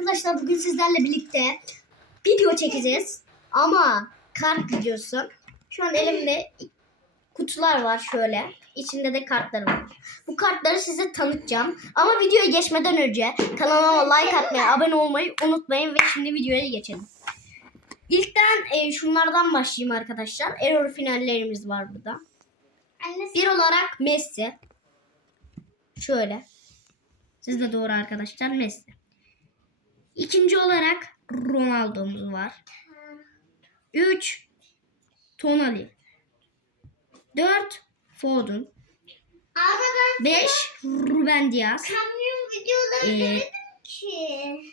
Arkadaşlar bugün sizlerle birlikte video çekeceğiz. Ama kart videosu. Şu an elimde kutular var şöyle. İçinde de kartlar var. Bu kartları size tanıtacağım. Ama videoya geçmeden önce kanalıma like atmayı, abone olmayı unutmayın ve şimdi videoya geçelim. İlkten e, şunlardan başlayayım arkadaşlar. Error finallerimiz var burada. Bir olarak Messi. Şöyle. Siz de doğru arkadaşlar Messi. İkinci olarak Ronaldo'muz var. 3 Tonali. 4 Foden. Ama ben 5 Ruben Diaz. kamyon videoları Ee, ki.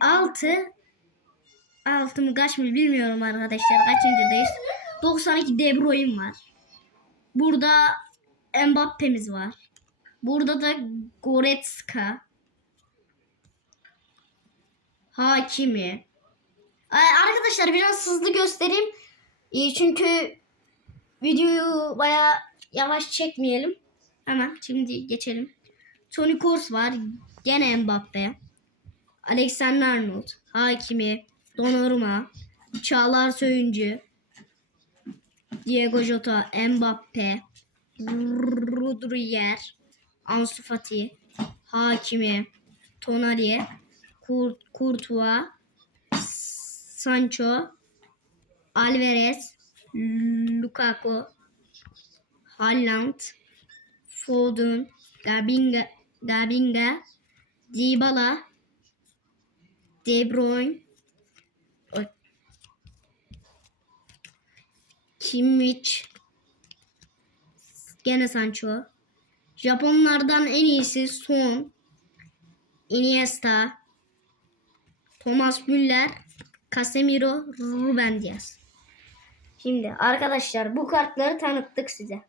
6 6 mı kaç mı bilmiyorum arkadaşlar. Kaçıncıdayız? 92 De Bruyne var. Burada Mbappe'miz var. Burada da Goretzka. Hakimi. Ay, Arkadaşlar biraz hızlı göstereyim. Ee, Çünkü videoyu baya yavaş çekmeyelim. Hemen şimdi geçelim. Toni Kroos var. Gene Mbappe. Alexander Arnold. Hakimi. Donnarumma. Çağlar Söyüncü. Diego Jota. Mbappe. Rudriger. Ansu Fati. Hakimi. Tonali. Kur, Courtois. Sancho. Alvarez. Lukaku. Haaland. Foden. Gabinga. Gabinga. Dybala. De Bruyne. Kimmich. Gene Sancho. Japonlardan en iyisi Son. Iniesta. Thomas Müller. Casemiro. Ruben Diaz. Şimdi arkadaşlar bu kartları tanıttık size.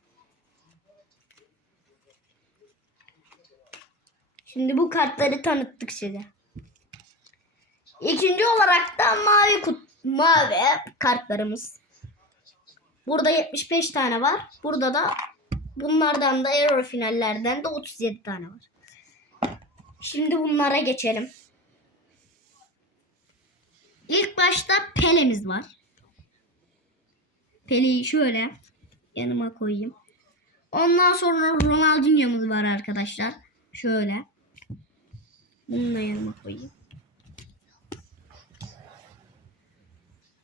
Şimdi bu kartları tanıttık size. İkinci olarak da mavi kut mavi kartlarımız. Burada 75 tane var. Burada da bunlardan da Euro finallerden de 37 tane var. Şimdi bunlara geçelim. İlk başta Pele'miz var. Pele'yi şöyle yanıma koyayım. Ondan sonra Ronaldinho'muz var arkadaşlar. Şöyle. Bunu da yanıma koyayım.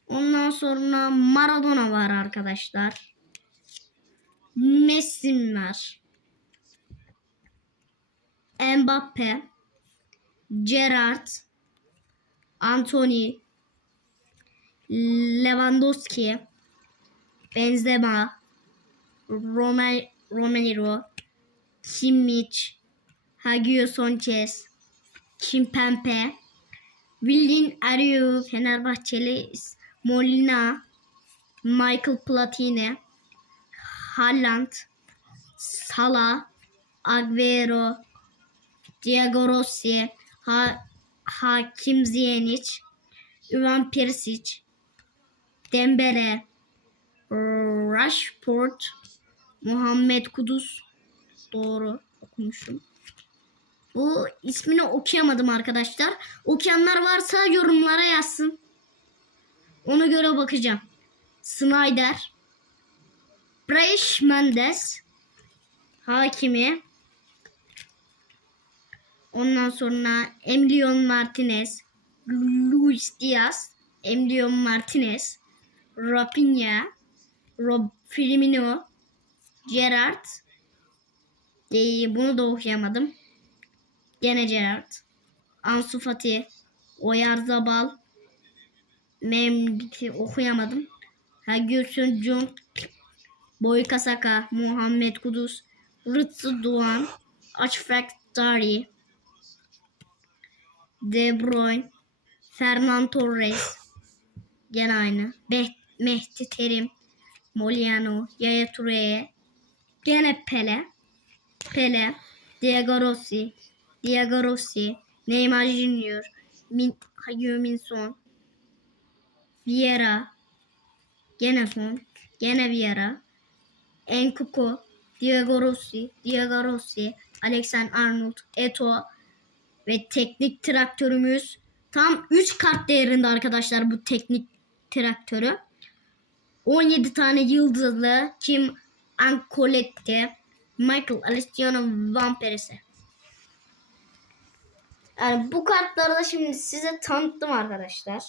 Ondan sonra Maradona var arkadaşlar. Messi var. Mbappe. Gerrard. Anthony. Lewandowski. Benzema. Rome, Romero. Kimmich. Hagio Sanchez. Kimpempe. Willian Ariu Fenerbahçeli Molina Michael Platini Haaland Salah Agüero Diego Rossi ha Hakim Ziyech Ivan Perisic Dembele Rashford Muhammed Kudus doğru okumuşum. Bu ismini okuyamadım arkadaşlar. Okuyanlar varsa yorumlara yazsın. Ona göre bakacağım. Snyder. Bryce Mendes. Hakimi. Ondan sonra Emilion Martinez. Luis Diaz. Emilion Martinez. Rafinha. Rob Firmino. Gerrard. Ee, bunu da okuyamadım. Gene Gerrard. Ansu Fati. Oyarzabal. Memlük'i okuyamadım. Hagürsün Jung. Boy Kasaka. Muhammed Kudus. Rıtsı Doğan. Açfrak Dari. De Bruyne. Fernan Torres. Gene aynı. Beh Mehdi Terim. Moliano. Yaya Touré. Gene Pele. Pele. Diego Rossi. Diego Rossi, Neymar Junior, Min Heung-min Son, Vieira, gene Son, gene Vieira, Enkuku, Diego Rossi, Diego Rossi, Alexander Arnold, Eto ve teknik traktörümüz Tam 3 kart değerinde arkadaşlar bu teknik traktörü. 17 tane yıldızlı Kim Ancoletti, Michael Alessandro Van Persie. Yani bu kartları da şimdi size tanıttım arkadaşlar.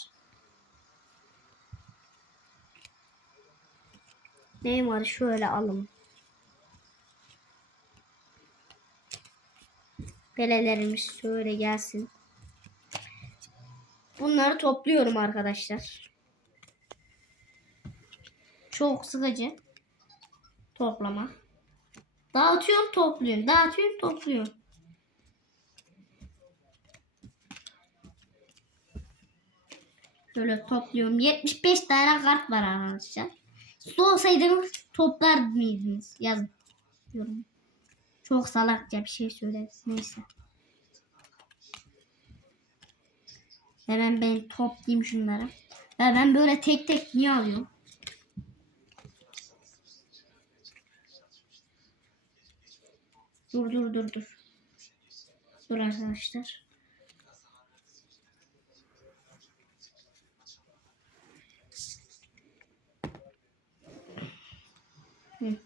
Neymar şöyle alın. Pelelerimiz şöyle gelsin. Bunları topluyorum arkadaşlar. Çok sıkıcı. Toplama. Dağıtıyorum topluyorum. Dağıtıyorum topluyorum. Şöyle topluyorum. 75 tane kart var arkadaşlar. Siz olsaydınız toplar mıydınız? Yazın. Yorum. Çok salakça bir şey söyledim. Neyse. Hemen ben toplayayım şunları. Ya ben böyle tek tek niye alıyorum? Dur dur dur dur. Dur arkadaşlar. Hı.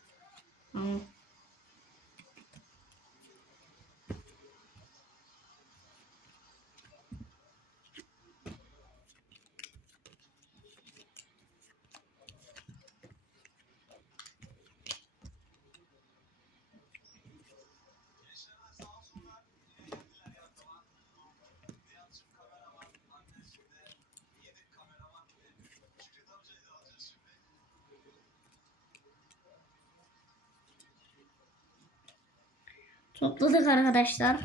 Tamam. Topladık arkadaşlar.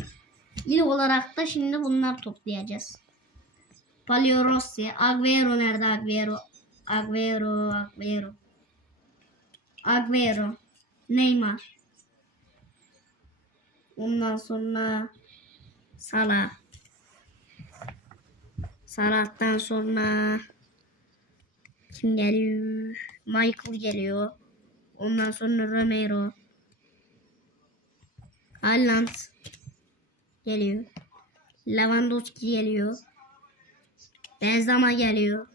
İlk olarak da şimdi bunlar toplayacağız. Palio Rossi, Agüero nerede Agüero? Agüero, Agüero. Agüero, Neymar. Ondan sonra Salah. Salah'tan sonra kim geliyor? Michael geliyor. Ondan sonra Romero. Haaland geliyor. Lewandowski geliyor. Benzema geliyor.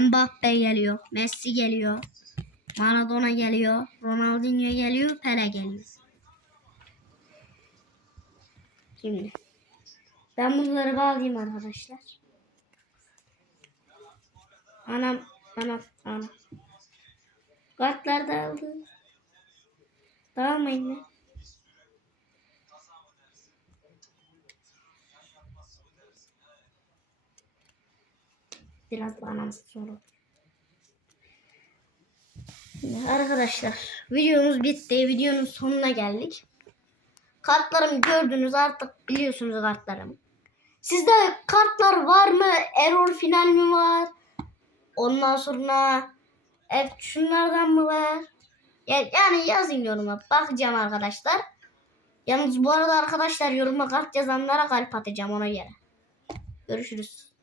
Mbappe geliyor. Messi geliyor. Maradona geliyor. Ronaldinho geliyor. Pele geliyor. Şimdi ben bunları bağlayayım arkadaşlar. Anam, anam, anam. Kartlar dağıldı. Dağılmayın mı? Biraz bağlaması zor oldu. Şimdi Arkadaşlar videomuz bitti. Videonun sonuna geldik. Kartlarımı gördünüz artık biliyorsunuz kartlarımı. Sizde kartlar var mı? Error final mi var? Ondan sonra evet şunlardan mı var? Ya- Yani yazın yoruma. Bakacağım arkadaşlar. Yalnız bu arada arkadaşlar yoruma kart yazanlara kalp atacağım ona göre. Görüşürüz.